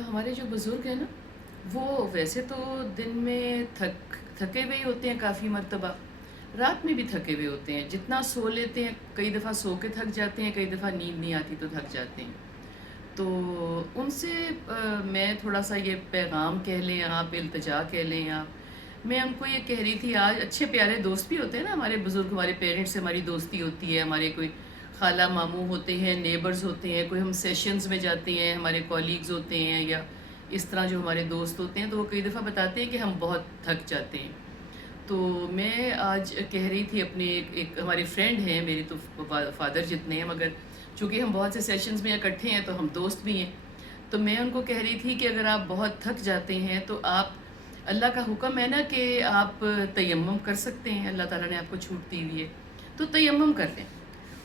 हमारे जो बुज़ुर्ग हैं ना, वो वैसे तो दिन में थके हुए ही होते हैं काफ़ी मर्तबा, रात में भी थके हुए होते हैं। जितना सो लेते हैं, कई दफ़ा सो के थक जाते हैं, कई दफ़ा नींद नहीं आती तो थक जाते हैं। तो उनसे मैं थोड़ा-सा ये पैगाम कह लें आप, इल्तिजा कह लें आप, मैं उनको ये कह रही थी आज अच्छे प्यारे दोस्त भी होते हैं ना हमारे बुज़ुर्ग, हमारे पेरेंट्स से हमारी दोस्ती होती है, हमारे कोई खाला मामू होते हैं, नेबर्स होते हैं, कोई हम सेशंस में जाते हैं, हमारे कॉलीग्स होते हैं या इस तरह जो हमारे दोस्त होते हैं, तो वो कई दफ़ा बताते हैं कि हम बहुत थक जाते हैं। तो मैं आज कह रही थी अपने एक हमारे फ्रेंड हैं मेरे, तो फादर जितने हैं, मगर चूँकि हम बहुत से सेशंस में इकट्ठे हैं तो हम दोस्त भी हैं। तो मैं उनको कह रही थी कि अगर आप बहुत थक जाते हैं तो आप, अल्लाह का हुक्म है ना कि आप तयम्मुम कर सकते हैं, अल्लाह ताला ने आपको छूट दी हुई है, तो तयम्मुम कर लें।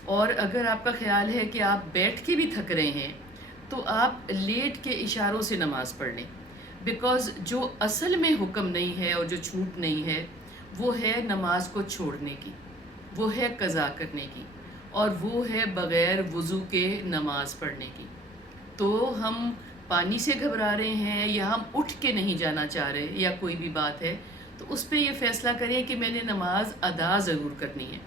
और अगर आपका ख़्याल है कि आप बैठ के भी थक रहे हैं तो आप लेट के इशारों से नमाज़ पढ़ लें। बिकॉज़ जो असल में हुक्म नहीं है और जो छूट नहीं है, वो है नमाज को छोड़ने की, वो है क़ज़ा करने की, और वो है बग़ैर वज़ू के नमाज पढ़ने की। तो हम पानी से घबरा रहे हैं या हम उठ के नहीं जाना चाह रहे या कोई भी बात है, तो उस पे ये फ़ैसला करें कि मैंने नमाज अदा ज़रूर करनी है।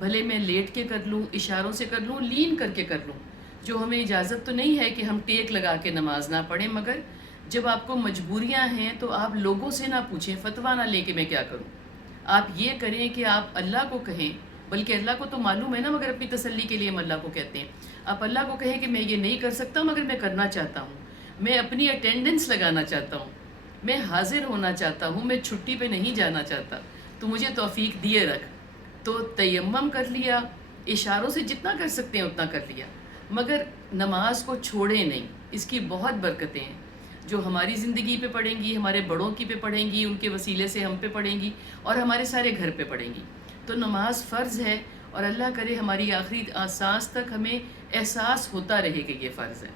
भले मैं लेट के कर लूँ, इशारों से कर लूँ, लीन करके कर लूँ। जो हमें इजाज़त तो नहीं है कि हम टेक लगा के नमाज ना पढ़ें, मगर जब आपको मजबूरियाँ हैं तो आप लोगों से ना पूछें, फ़तवा ना लें कि मैं क्या करूँ। आप ये करें कि आप अल्लाह को कहें, बल्कि अल्लाह को तो मालूम है ना, मगर अपनी तसल्ली के लिए हम अल्लाह को कहते हैं। आप अल्लाह को कहें कि मैं ये नहीं कर सकता मगर मैं करना चाहता हूँ, मैं अपनी अटेंडेंस लगाना चाहता हूँ, मैं हाज़िर होना चाहता हूँ, मैं छुट्टी पे नहीं जाना चाहता, तो मुझे तौफ़ीक दिए रख। तो तयम्मम कर लिया, इशारों से जितना कर सकते हैं उतना कर लिया, मगर नमाज को छोड़े नहीं। इसकी बहुत बरकतें हैं जो हमारी ज़िंदगी पे पड़ेंगी, हमारे बड़ों की पे पड़ेंगी, उनके वसीले से हम पे पड़ेंगी और हमारे सारे घर पे पड़ेंगी। तो नमाज फ़र्ज़ है, और अल्लाह करे हमारी आखिरी सांस तक हमें एहसास होता रहे कि ये फ़र्ज़ है।